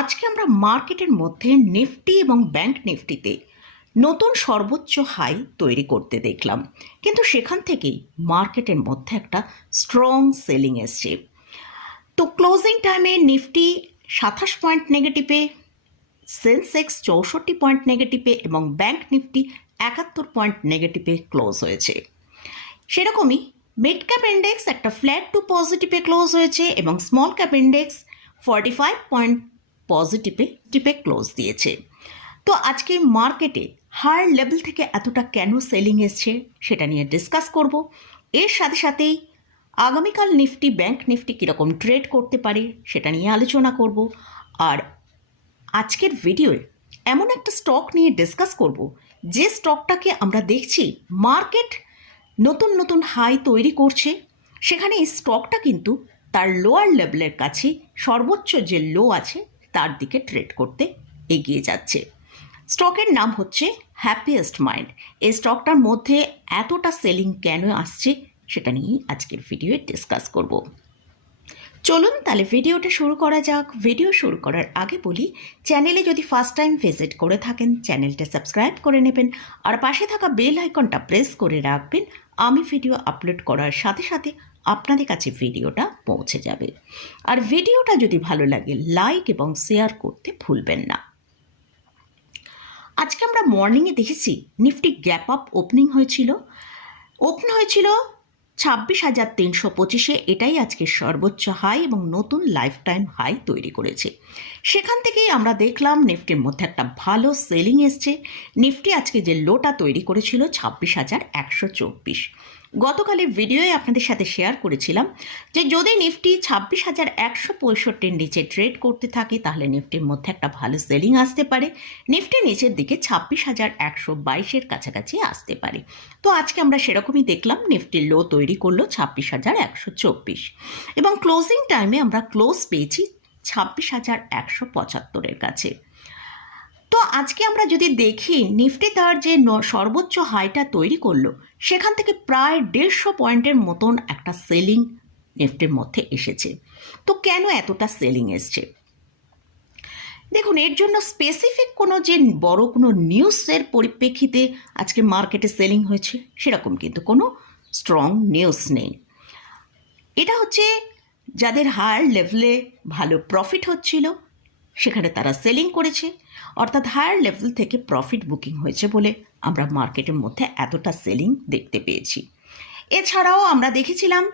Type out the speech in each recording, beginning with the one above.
আজকে আমরা মার্কেটের মধ্যে নিফটি এবং ব্যাংক নিফটিতে নতুন সর্বোচ্চ হাই তৈরি করতে দেখলাম। কিন্তু সেখান থেকেই মার্কেটের মধ্যে একটা স্ট্রং সেলিং এসছে। তো ক্লোজিং টাইমে নিফটি সাতাশ পয়েন্ট নেগেটিভে সেন্সেক্স চৌষট্টি পয়েন্ট নেগেটিভে এবং ব্যাংক নিফটি একাত্তর পয়েন্ট নেগেটিভে ক্লোজ হয়েছে। সেরকমই মিড ক্যাপ ইন্ডেক্স একটা ফ্ল্যাট টু পজিটিভে ক্লোজ হয়েছে এবং small cap index forty five point পজিটিভে টিপে ক্লোজ দিয়েছে। তো আজকে মার্কেটে হায়ার লেভেল থেকে এতটা কেন সেলিং এসছে সেটা নিয়ে ডিসকাস করব। এর সাথে সাথেই আগামীকাল নিফটি ব্যাংক নিফটি কীরকম ট্রেড করতে পারে সেটা নিয়ে আলোচনা করব। আর আজকের ভিডিওয়ে এমন একটা স্টক নিয়ে ডিসকাস করব। যে স্টকটাকে আমরা দেখছি মার্কেট নতুন নতুন হাই তৈরি করছে, সেখানে এই স্টকটা কিন্তু তার লোয়ার লেভেলের কাছে সর্বোচ্চ যে লো আছে তার দিকে ট্রেড করতে এগিয়ে যাচ্ছে। স্টকের নাম হচ্ছে হ্যাপিয়েস্ট মাইন্ড এই স্টকটার মধ্যে এতটা সেলিং কেন আসছে সেটা নিয়েই আজকের ভিডিওয়ে ডিসকাস করব। চলুন তাহলে ভিডিওটা শুরু করা যাক। ভিডিও শুরু করার আগে বলি চ্যানেলে যদি ফার্স্ট টাইম ভিজিট করে থাকেন চ্যানেলটা সাবস্ক্রাইব করে নেবেন। আর পাশে থাকা বেল আইকনটা প্রেস করে রাখবেন। আমি ভিডিও আপলোড করার সাথে সাথে আপনাদের কাছে ভিডিওটা পৌঁছে যাবে। আর ভিডিওটা যদি ভালো লাগে লাইক এবং শেয়ার করতে ভুলবেন না। আজকে আমরা মর্নিংয়ে দেখেছি নিফটি গ্যাপ আপ ওপেনিং হয়েছিল। ওপেন হয়েছিল ছাব্বিশ হাজার তিনশো পঁচিশে। এটাই আজকে সর্বোচ্চ হাই এবং নতুন লাইফ টাইম হাই তৈরি করেছে। সেখান থেকেই আমরা দেখলাম নিফটির মধ্যে একটা ভালো সেলিং এসছে। নিফটি আজকে যে লোটা তৈরি করেছিল ছাব্বিশ হাজার একশো চব্বিশ। গতকালের ভিডিওয়ে আপনাদের সাথে শেয়ার করেছিলাম যে যদি নিফটি ছাব্বিশ হাজার একশো পঁয়ষট্টির নিচে ট্রেড করতে থাকে, তাহলে নিফটির মধ্যে একটা ভালো সেলিং আসতে পারে। নিফটি নিচের দিকে ছাব্বিশ হাজার একশো বাইশের কাছাকাছি আসতে পারে। তো আজকে আমরা সেরকমই দেখলাম নিফটির লো তৈরি করল ছাব্বিশ হাজার একশো চব্বিশ। এবং ক্লোজিং টাইমে আমরা ক্লোজ পেয়েছি ছাব্বিশ হাজার একশো পঁচাত্তরের কাছে। তো আজকে আমরা যদি দেখি, নিফটি তার যে সর্বোচ্চ হাইটা তৈরি করল, সেখান থেকে প্রায় দেড়শো পয়েন্টের মতন একটা সেলিং নিফটির মধ্যে এসেছে। তো কেন এতটা সেলিং এসছে? দেখুন, এর জন্য স্পেসিফিক কোনো যে বড় কোনো নিউজের পরিপ্রেক্ষিতে আজকে মার্কেটে সেলিং হয়েছে, সেরকম কিন্তু কোনো স্ট্রং নিউজ নেই। এটা হচ্ছে যাদের হায়ার লেভেলে ভালো প্রফিট হচ্ছিল সেখানে তারা সেলিং করেছে। অর্থাৎ হায়ার লেভেল থেকে প্রফিট বুকিং হয়েছে বলে আমরা মার্কেটের মধ্যে এতটা সেলিং দেখতে পেয়েছি। এছাড়াও আমরা দেখেছিলাম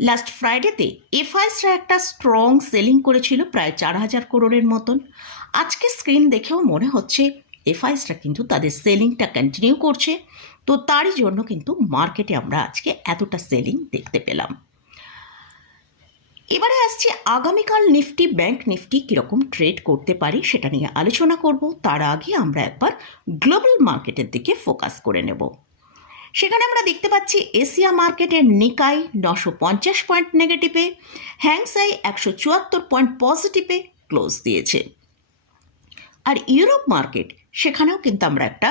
লাস্ট ফ্রাইডেতে এফআইসরা একটা স্ট্রং সেলিং করেছিল, প্রায় চার হাজার করোড়ের মতন। আজকে স্ক্রিন দেখেও মনে হচ্ছে এফআইসরা কিন্তু তাদের সেলিংটা কন্টিনিউ করছে। তো তারই জন্য কিন্তু মার্কেটে আমরা আজকে এতটা সেলিং দেখতে পেলাম। এবারে আসছি আগামীকাল নিফটি ব্যাংক নিফটি কীরকম ট্রেড করতে পারি সেটা নিয়ে আলোচনা করব। তার আগে আমরা একবার গ্লোবাল মার্কেটের দিকে ফোকাস করে নেব। সেখানে আমরা দেখতে পাচ্ছি এশিয়া মার্কেটের নিকাই নশো পঞ্চাশ পয়েন্ট নেগেটিভে, হ্যাংসাই একশো চুয়াত্তর পয়েন্ট পজিটিভে ক্লোজ দিয়েছে। আর ইউরোপ মার্কেট, সেখানেও কিন্তু আমরা একটা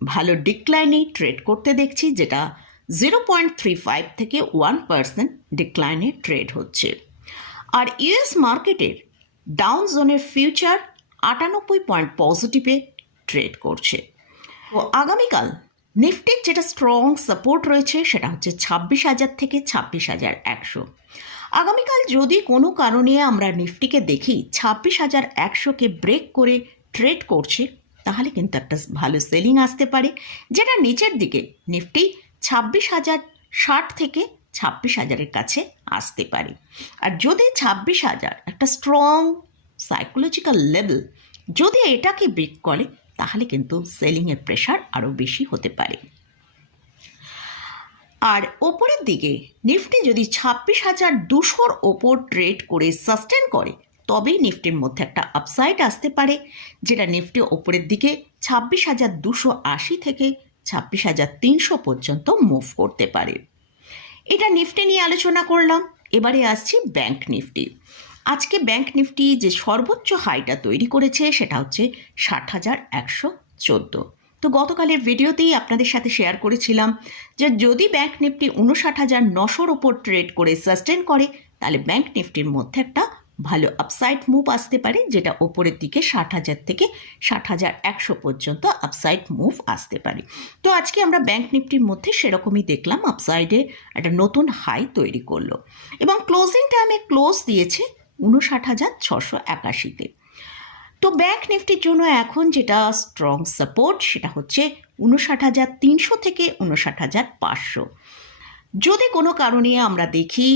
ভালো ডিক্লাইনেই ট্রেড করতে দেখছি, যেটা জিরো পয়েন্ট থ্রি ফাইভ থেকে ওয়ান পার্সেন্ট ডিক্লাইনে ট্রেড হচ্ছে। আর ইউএস মার্কেটের ডাউন জোনের ফিউচার আটানব্বই পয়েন্ট পজিটিভে ট্রেড করছে। তো আগামীকাল নিফটির যেটা স্ট্রং সাপোর্ট রয়েছে সেটা হচ্ছে ছাব্বিশ হাজার থেকে ছাব্বিশ হাজার একশো। আগামীকাল যদি কোনো কারণে আমরা নিফটিকে দেখি ছাব্বিশ হাজার একশোকে ব্রেক করে ট্রেড করছে, তাহলে কিন্তু একটা ভালো সেলিং আসতে পারে। যেটা নিচের দিকে নিফটি ছাব্বিশ হাজার, ষাট থেকে ছাব্বিশ হাজারের কাছে আসতে পারে। আর যদি ছাব্বিশ হাজার একটা স্ট্রং সাইকোলজিক্যাল লেভেল যদি এটাকে ব্রেক করে, তাহলে কিন্তু সেলিংয়ের প্রেশার আরও বেশি হতে পারে। আর ওপরের দিকে নিফটি যদি ছাব্বিশ হাজার দুশোর ওপর ট্রেড করে সাস্টেন করে, তবেই নিফটির মধ্যে একটা আপসাইড আসতে পারে, যেটা নিফটি ওপরের দিকে ছাব্বিশ হাজার দুশো আশি থেকে ছাব্বিশ হাজার তিনশো পর্যন্ত মুভ করতে পারে। এটা নিফটি নিয়ে আলোচনা করলাম, এবারে আসছি ব্যাংক নিফটি। আজকে ব্যাংক নিফটি যে সর্বোচ্চ হাইটা তৈরি করেছে সেটা হচ্ছে ষাট হাজার একশো চোদ্দ। তো গতকালের ভিডিওতেই আপনাদের সাথে শেয়ার করেছিলাম যে যদি ব্যাংক নিফটি উনষাট হাজার নশোর ওপর ট্রেড করে সাস্টেন করে, তাহলে ব্যাংক নিফটির মধ্যে একটা ভালো আপসাইড মুভ আসতে পারে, যেটা ওপরের দিকে ষাট হাজার থেকে ষাট হাজার একশো পর্যন্ত আপসাইড মুভ আসতে পারে। তো আজকে আমরা ব্যাংক নিফটির মধ্যে সেরকমই দেখলাম আপসাইডে একটা নতুন হাই তৈরি করল। এবং ক্লোজিং টাইমে ক্লোজ দিয়েছে উনষাট হাজার ছশো একাশিতে তো। ব্যাংক নিফটির জন্য এখন যেটা স্ট্রং সাপোর্ট সেটা হচ্ছে উনষাট হাজার তিনশো থেকে উনষাট হাজার পাঁচশো। যদি কোনো কারণে আমরা দেখি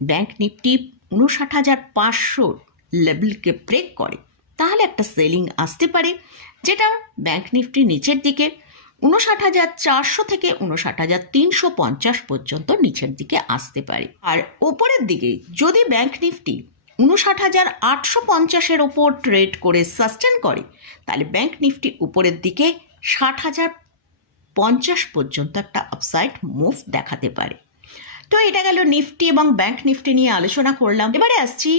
ব্যাংক নিফটি উনষাট হাজার পাঁচশো লেভেলকে ব্রেক করে। তাহলে একটা সেলিং আসতে পারে, যেটা ব্যাংক নিফটি নিচের দিকে উনষাট হাজার চারশো থেকে উনষাট হাজার তিনশো পঞ্চাশ পর্যন্ত নিচের দিকে আসতে পারে। আর ওপরের দিকে, যদি ব্যাংক নিফটি উনষাট হাজার আটশো পঞ্চাশের ওপর ট্রেড করে সাস্টেন করে, তাহলে ব্যাংক নিফটি উপরের দিকে ষাট হাজার পঞ্চাশ পর্যন্ত একটা আপসাইড মুভ দেখাতে পারে। তো এটা গেল নিফটি এবং ব্যাংক নিফটি নিয়ে আলোচনা করলাম। এবারে আসছি।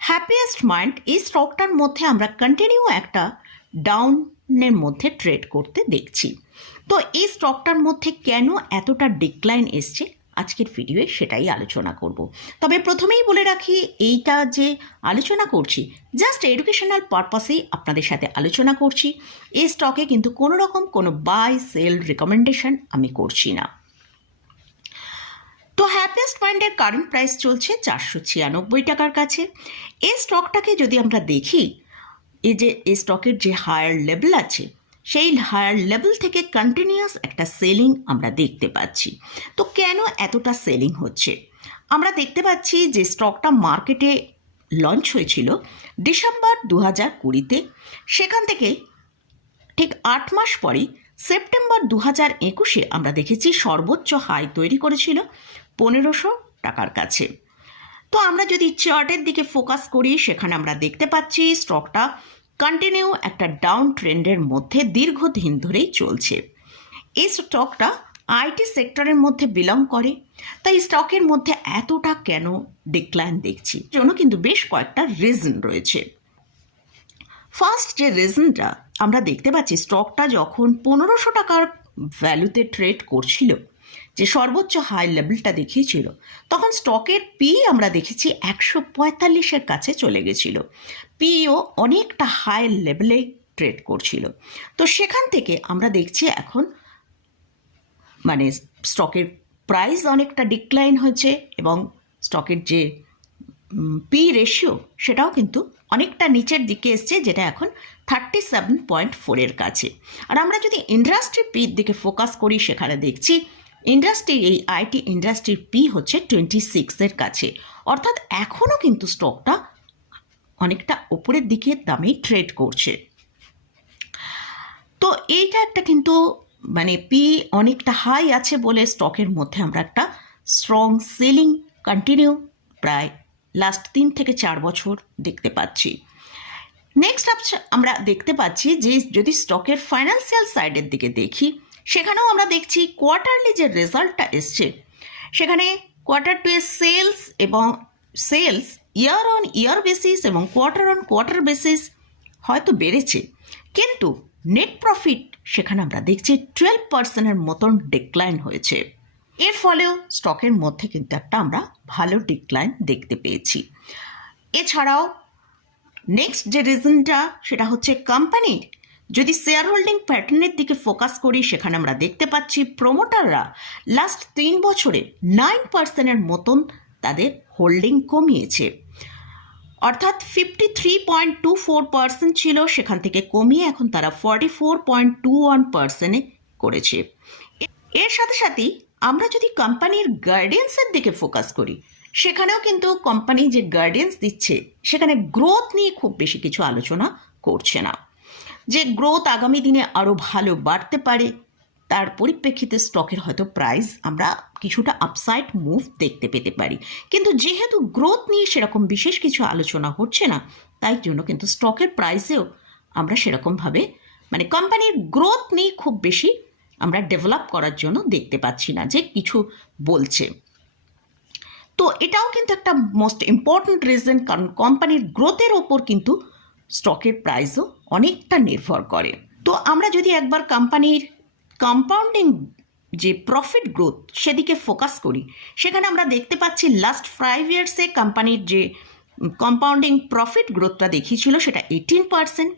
হ্যাপিয়েস্ট মাইন্ড এই স্টকটার মধ্যে আমরা কন্টিনিউ একটা ডাউনের মধ্যে ট্রেড করতে দেখছি। তো এই স্টকটার মধ্যে কেন এতটা ডিক্লাইন এসছে? আজকের ভিডিওয়ে সেটাই আলোচনা করব। তবে প্রথমেই বলে রাখি, এইটা যে আলোচনা করছি জাস্ট এডুকেশনাল পারপাসেই আপনাদের সাথে আলোচনা করছি। এই স্টকে কিন্তু কোনো রকম কোনো বাই সেল রেকমেন্ডেশন আমি করছি না। তো হ্যাপিয়েস্ট মাইন্ডের কারেন্ট প্রাইস চলছে চারশো ছিয়ানব্বই টাকার কাছে। এই স্টকটাকে যদি আমরা দেখি এই যে এই স্টকের যে হায়ার লেভেল আছে, সেই হায়ার লেভেল থেকে কন্টিনিউয়াস একটা সেলিং আমরা দেখতে পাচ্ছি। তো কেন এতটা সেলিং হচ্ছে? আমরা দেখতে পাচ্ছি যে স্টকটা মার্কেটে লঞ্চ হয়েছিল ডিসেম্বর দু হাজার কুড়িতে। সেখান থেকে ঠিক আট মাস পরেই সেপ্টেম্বর দু হাজার একুশে আমরা দেখেছি সর্বোচ্চ হাই তৈরি করেছিল পনেরোশো টাকার কাছে। তো আমরা যদি চার্টের দিকে ফোকাস করি, সেখানে আমরা দেখতে পাচ্ছি স্টকটা কন্টিনিউ একটা ডাউন ট্রেন্ডের মধ্যে দীর্ঘদিন ধরেই চলছে। এই স্টকটা আইটি সেক্টরের মধ্যে বিলং করে। তাই স্টকের মধ্যে এতটা কেন ডিক্লাইন দেখছি? জন্য কিন্তু বেশ কয়েকটা রিজন রয়েছে। ফার্স্ট যে রিজনটা আমরা দেখতে পাচ্ছি স্টকটা যখন পনেরোশো টাকার ভ্যালুতে ট্রেড করছিল, যে সর্বোচ্চ হাই লেভেলটা দেখিয়েছিল, তখন স্টকের পি আমরা দেখেছি একশো পঁয়তাল্লিশের কাছে চলে গেছিল। পিও অনেকটা হাই লেভেলে ট্রেড করছিল। তো সেখান থেকে আমরা দেখছি এখন মানে স্টকের প্রাইস অনেকটা ডিক্লাইন হয়েছে এবং স্টকের যে পি রেশিও সেটাও কিন্তু অনেকটা নিচের দিকে এসছে, যেটা এখন থার্টি সেভেন পয়েন্ট ফোরের কাছে। আর আমরা যদি ইন্ডাস্ট্রি পির দিকে ফোকাস করি, সেখানে দেখছি ইন্ডাস্ট্রি এই আইটি ইন্ডাস্ট্রির পি হচ্ছে টোয়েন্টি সিক্সের কাছে। অর্থাৎ এখনও কিন্তু স্টকটা অনেকটা ওপরের দিকে দামে ট্রেড করছে। তো এইটা একটা কিন্তু মানে পি অনেকটা হাই আছে বলে স্টকের মধ্যে আমরা একটা স্ট্রং সেলিং কন্টিনিউ প্রায় লাস্ট তিন থেকে চার বছর দেখতে পাচ্ছি। নেক্সট আমরা দেখতে পাচ্ছি যে যদি স্টকের ফাইন্যান্সিয়াল সাইডের দিকে দেখি, সেখানেও আমরা দেখছি কোয়ার্টারলি যে রেজাল্টটা এসছে, সেখানে কোয়ার্টার টু এর সেলস এবং sales year on year basis এবং কোয়ার্টার অন কোয়ার্টার বেসিস হয়তো বেড়েছে, কিন্তু নেট প্রফিট সেখানে আমরা দেখছি টুয়েলভ পার্সেন্টের মতন ডিক্লাইন হয়েছে। এর ফলেও স্টকের মধ্যে কিন্তু একটা আমরা ভালো ডিক্লাইন দেখতে পেয়েছি। এছাড়াও নেক্সট যে রিজনটা সেটা হচ্ছে কোম্পানির যদি শেয়ার হোল্ডিং প্যাটার্নের দিকে ফোকাস করি, সেখানে আমরা দেখতে পাচ্ছি প্রোমোটাররা লাস্ট তিন বছরে নাইন পার্সেন্টের মতন তাদের হোল্ডিং কমিয়েছে। অর্থাৎ fifty three point two four percent ছিল, সেখান থেকে কমিয়ে এখন তারা forty four point two one পার্সেন্টে করেছে। এর সাথে সাথেই আমরা যদি কোম্পানির গাইডেন্সের দিকে ফোকাস করি, সেখানেও কিন্তু কোম্পানি যে গাইডেন্স দিচ্ছে, সেখানে গ্রোথ নিয়ে খুব বেশি কিছু আলোচনা করছে না। যে গ্রোথ আগামী দিনে আরও ভালো বাড়তে পারে, তার পরিপ্রেক্ষিতে স্টকের হয়তো প্রাইস আমরা কিছুটা আপসাইড মুভ দেখতে পেতে পারি। কিন্তু যেহেতু গ্রোথ নিয়ে সেরকম বিশেষ কিছু আলোচনা হচ্ছে না, তাই জন্য কিন্তু স্টকের প্রাইসেও আমরা সেরকমভাবে মানে কোম্পানির গ্রোথ নিয়ে খুব বেশি আমরা ডেভেলপ করার জন্য দেখতে পাচ্ছি না যে কিছু বলছে। তো এটাও কিন্তু একটা মোস্ট ইম্পর্ট্যান্ট রিজন কারণ কোম্পানির গ্রোথের ওপর কিন্তু স্টকের প্রাইসও অনেকটা নির্ভর করে। তো আমরা যদি একবার কোম্পানির কম্পাউন্ডিং যে প্রফিট গ্রোথ সেদিকে ফোকাস করি, সেখানে আমরা দেখতে পাচ্ছি লাস্ট ফাইভ ইয়ার্সে কোম্পানির যে কম্পাউন্ডিং প্রফিট গ্রোথটা দেখিয়েছিল সেটা এইটিন পার্সেন্ট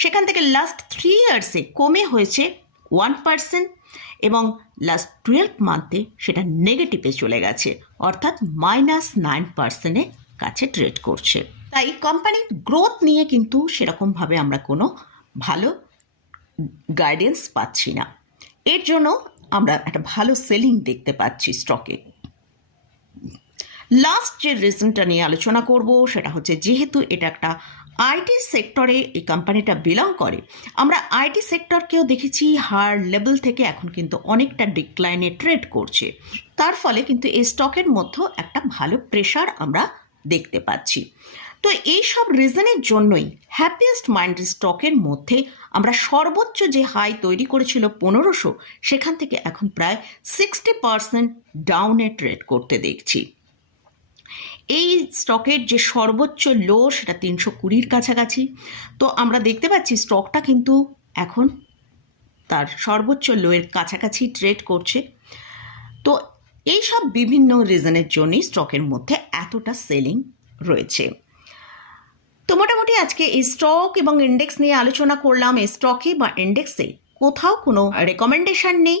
সেখান থেকে লাস্ট থ্রি ইয়ার্সে কমে হয়েছে ওয়ান পার্সেন্ট এবং লাস্ট টুয়েলভ মান্থে সেটা নেগেটিভে চলে গেছে, অর্থাৎ মাইনাস নাইন পার্সেন্টের কাছে ট্রেড করছে। তাই কোম্পানির গ্রোথ নিয়ে কিন্তু সেরকমভাবে আমরা কোনো ভালো গাইডেন্স পাচ্ছি না। এর জন্য আমরা একটা ভালো সেলিং দেখতে পাচ্ছি স্টকে লাস্ট যে রিজনটা নিয়ে আলোচনা করব সেটা হচ্ছে যেহেতু এটা একটা আইটি সেক্টরে এই কোম্পানিটা বিলং করে। আমরা আইটি সেক্টরকেও দেখেছি, হার লেভেল থেকে এখন কিন্তু অনেকটা ডিক্লাইনে ট্রেড করছে। তার ফলে কিন্তু এই স্টকের মধ্যেও একটা ভালো প্রেশার আমরা দেখতে পাচ্ছি। তো এই সব রিজনের জন্যই হ্যাপিয়েস্ট মাইন্ড স্টকের মধ্যে আমরা সর্বোচ্চ যে হাই তৈরি করেছিল পনেরোশো, সেখান থেকে এখন প্রায় সিক্সটি পার্সেন্ট ডাউনে ট্রেড করতে দেখছি। এই স্টকের যে সর্বোচ্চ লো সেটা তিনশো কুড়ির কাছাকাছি। তো আমরা দেখতে পাচ্ছি স্টকটা কিন্তু এখন তার সর্বোচ্চ লোয়ের কাছাকাছি ট্রেড করছে। তো এই সব বিভিন্ন রিজনের জন্যই স্টকের মধ্যে এতটা সেলিং রয়েছে। তো মোটামুটি আজকে এই স্টক এবং ইন্ডেক্স নিয়ে আলোচনা করলাম। এই স্টকে বা ইন্ডেক্সে কোথাও কোনো রেকমেন্ডেশন নেই।